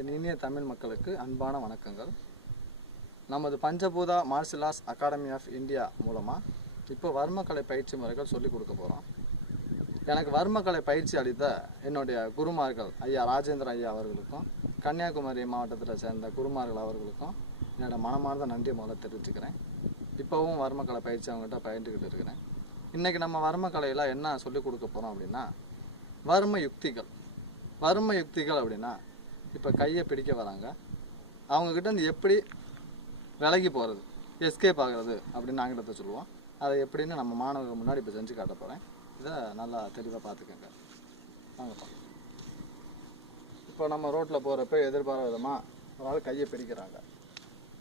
என் இனிய தமிழ் மக்களுக்கு அன்பான வணக்கங்கள். நமது Panchabhuta martial arts academy of India மூலமாக இப்போ வர்மக்கலை பயிற்சி முறைகள் சொல்லிக் கொடுக்க போகிறோம். எனக்கு வர்மக்கலை பயிற்சி அளித்த என்னுடைய குருமார்கள் ஐயா ராஜேந்திர ஐயா அவர்களுக்கும், கன்னியாகுமரி மாவட்டத்தில் சேர்ந்த குருமார்கள் அவர்களுக்கும் என்னோட மனமார்ந்த நன்றி முதல்ல தெரிவிச்சுக்கிறேன். இப்போவும் வர்மக்கலை பயிற்சி அவங்ககிட்ட பயின்றுக்கிட்டு இருக்கிறேன். இன்றைக்கி நம்ம வர்மக்கலையில் என்ன சொல்லிக் கொடுக்க போகிறோம் அப்படின்னா, வர்ம யுக்திகள் அப்படின்னா, இப்போ கையை பிடிக்க வராங்க, அவங்கக்கிட்ட இருந்து எப்படி விலகி போகிறது, எஸ்கேப் ஆகிறது அப்படின்னு ஆங்கிலத்தை சொல்லுவோம். அதை எப்படின்னு நம்ம மாணவர்கள் முன்னாடி இப்போ செஞ்சு காட்ட போகிறேன். இதை நல்லா தெளிவாக பார்த்துக்கோங்க. வாங்கப்பா. இப்போ நம்ம ரோட்டில் போகிறப்ப எதிர்பாராத விதமாக ஒரு ஆள் கையை பிடிக்கிறாங்க.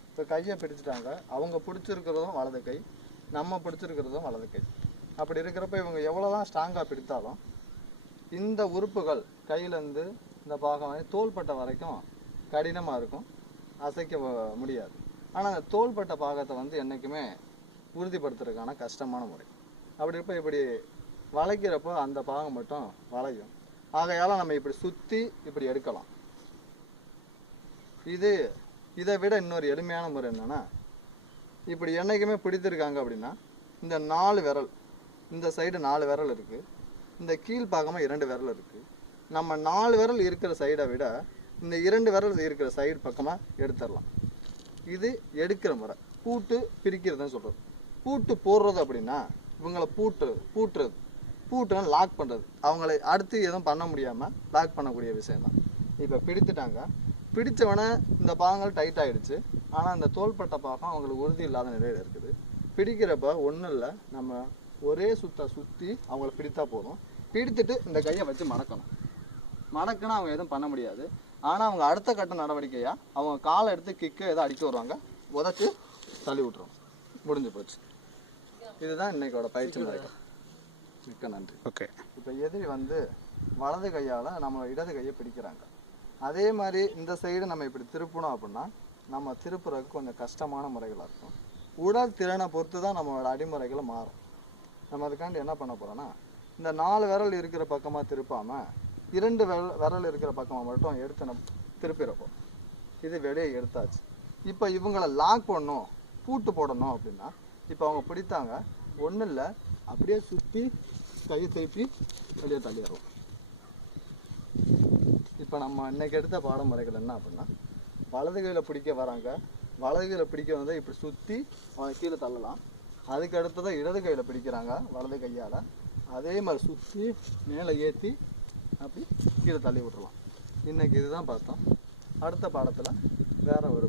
இப்போ கையை பிடிச்சிட்டாங்க, அவங்க பிடிச்சிருக்கிறதும் வலது கை, நம்ம பிடிச்சிருக்கிறதும் வலது கை. அப்படி இருக்கிறப்ப இவங்க எவ்வளோ தான் ஸ்ட்ராங்காக பிடித்தாலும் இந்த உறுப்புகள் கையிலேருந்து இந்த பாகம் தோள்பட்டை வரைக்கும் கடினமாக இருக்கும், அசைக்க முடியாது. ஆனால் அந்த தோள்பட்டை பாகத்தை என்றைக்குமே உறுதிப்படுத்துறதுக்கான கஷ்டமான முறை. அப்படி இருப்ப இப்படி வளைக்கிறப்போ அந்த பாகம் மட்டும் வளையும். ஆகையால் நம்ம இப்படி சுற்றி இப்படி எடுக்கலாம். இதை விட இன்னொரு எளிமையான முறை என்னென்னா, இப்படி என்றைக்குமே பிடித்திருக்காங்க அப்படின்னா, இந்த 4 விரல், இந்த சைடு 4 விரல் இருக்குது, இந்த கீழ்பாகமாக 2 விரல் இருக்குது. நம்ம 4 விரல் இருக்கிற சைடை விட இந்த 2 விரல் இருக்கிற சைடு பக்கமாக எடுத்துடலாம். இது எடுக்கிற முறை. பூட்டு பிரிக்கிறதுன்னு சொல்கிறது. பூட்டு போடுறது அப்படின்னா இவங்களை பூட்டுன்னு லாக் பண்ணுறது. அவங்களை அடுத்து எதுவும் பண்ண முடியாமல் லாக் பண்ணக்கூடிய விஷயம்தான். இப்போ பிடித்துட்டாங்க, பிடித்தவனை இந்த பாகங்கள் டைட் ஆகிடுச்சு. ஆனால் இந்த தோள்பட்டை பாகம் அவங்களுக்கு உறுதி இல்லாத நிலையில் இருக்குது. பிடிக்கிறப்ப ஒன்றும் இல்லை, நம்ம ஒரே சுற்றி அவங்கள பிடித்தா போதும். பிடித்துட்டு இந்த கையை வச்சு மடக்குனா அவங்க எதுவும் பண்ண முடியாது. ஆனால் அவங்க அடுத்த கட்ட நடவடிக்கையாக அவங்க காலை எடுத்து கிக்கு எதோ அடிக்க வருவாங்க, உதச்சி தள்ளி விட்டுருவோம். முடிஞ்சு போச்சு. இதுதான் இன்னைக்கோட பயிற்சி முறைகள். மிக்க நன்றி. ஓகே. இப்போ எதிரி வலது கையால் நம்ம இடது கையை பிடிக்கிறாங்க. அதே மாதிரி இந்த சைடு நம்ம இப்படி திருப்பணும் அப்படின்னா நம்ம திருப்புறதுக்கு கொஞ்சம் கஷ்டமான முறைகளாக இருக்கும். உடல் திறனை பொறுத்து தான் நம்மளோட அடிமுறைகளை மாறும். நம்ம அதுக்காண்டி என்ன பண்ண போகிறோன்னா, இந்த 4 விரல் இருக்கிற பக்கமாக திருப்பாமல் 2 விரல் இருக்கிற பக்கமாக மட்டும் எடுத்து நம்ம திருப்பிறப்போம். இது வெளியே எடுத்தாச்சு. இப்போ இவங்களை லாக் பண்ணணும், பூட்டு போடணும் அப்படின்னா, இப்போ அவங்க பிடித்தாங்க, ஒன்றும் இல்லை, அப்படியே சுற்றி கையை திருப்பி வெளியே தள்ளிடுறோம். இப்போ நம்ம இன்னைக்கு எடுத்த பாடமுறைகள் என்ன அப்படின்னா, வலது கையில் பிடிக்க வராங்க, வலது கையில் பிடிக்க இப்படி சுற்றி அவங்க கீழே தள்ளலாம். அதுக்கு அடுத்ததான் இடது கையில் பிடிக்கிறாங்க வலது கையால், அதே மாதிரி சுற்றி மேலே ஏற்றி அப்படி கீழே தள்ளி விட்டுறலாம். இன்றைக்கி இதுதான் பார்த்தோம். அடுத்த பாடத்தில் வேறு ஒரு